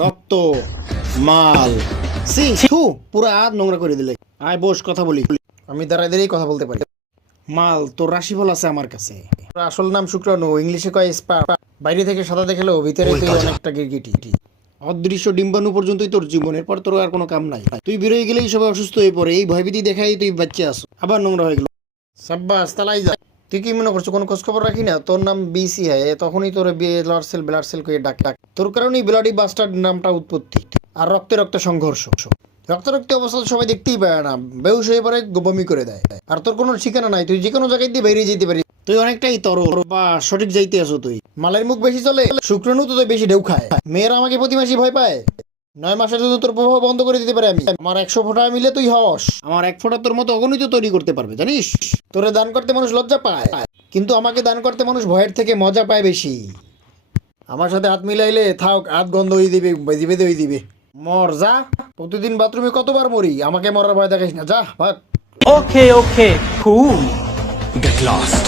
রক্ত, মাল, সি থু পুরো হাত নোংরা করে দিলে। আয় বস, কথা বলি। আমি দাঁড়ায় দাঁড়িয়ে কথা বলতে পারি। মাল, তোর রাশিফল আছে আমার কাছে। তোর আসল নাম শুক্রাণু, ইংলিশে কয় স্পার্ম। বাইরে থেকে সাদা দেখালেও ভিতরে তুই অনেকটা গিরগিটি। অদৃশ্য ডিম্বাণু পর্যন্তই তোর জীবন, এরপর তোর আর কোনো কাম নাই। তুই বেরোয় গেলেই সবাই অসুস্থ হয়ে পড়ে, এই ভয়ভীতি দেখাই তুই বাচ্চা আস, আবার নোংরা হয়ে গেল। সাব্বাস, তালাই যা। তুই কি মনে করছো কোনো খোঁজ খবর রাখি না? তোর নাম বিসি হয়, তখনই তোর ব্লাড সেল করে ডাক। তোর কারণেই ব্লাডি বাস্টার্ড নামটা উৎপত্তি। আর রক্তে রক্তে সংঘর্ষ। রক্তারক্তি অবস্থা সবাই দেখতেই পায় না, বেহুশ হয়ে পরে বমি করে দেয়। আর তোর কোনো ঠিকানা নাই, তুই যে কোনো জায়গায় দিয়ে বেরিয়ে যেতে পারিস। তুই অনেকটাই তরল বা সঠিক যাইতে আসো তুই। মালের মুখ বেশি চলে, শুক্রাণু তো বেশি ঢেউ খায়। মেয়েরা আমাকে প্রতি মাসে ভয় পায়। 9 মাসের জন্য তোর প্রভাব বন্ধ করে দিতে পারে আমি। আমার 100 ফোঁটা মিলে তুই হস, আমার 1 ফোঁটা তোর মতো অগণিত তৈরি করতে পারবে, জানিস? তোরে দান করতে মানুষ লজ্জা পায়, কিন্তু আমাকে দান করতে মানুষ ভয়ের থেকে মজা পায় বেশি। আমার সাথে হাত মিলাইলে থাক, হাত গন্ধ হয়ে দিবে, দিবে দিবে। মর যা। প্রতিদিন বাথরুমে কতবার মরি, আমাকে মরার ভয় দেখাইস না, যা ভাগ। Okay, okay, cool. Get lost.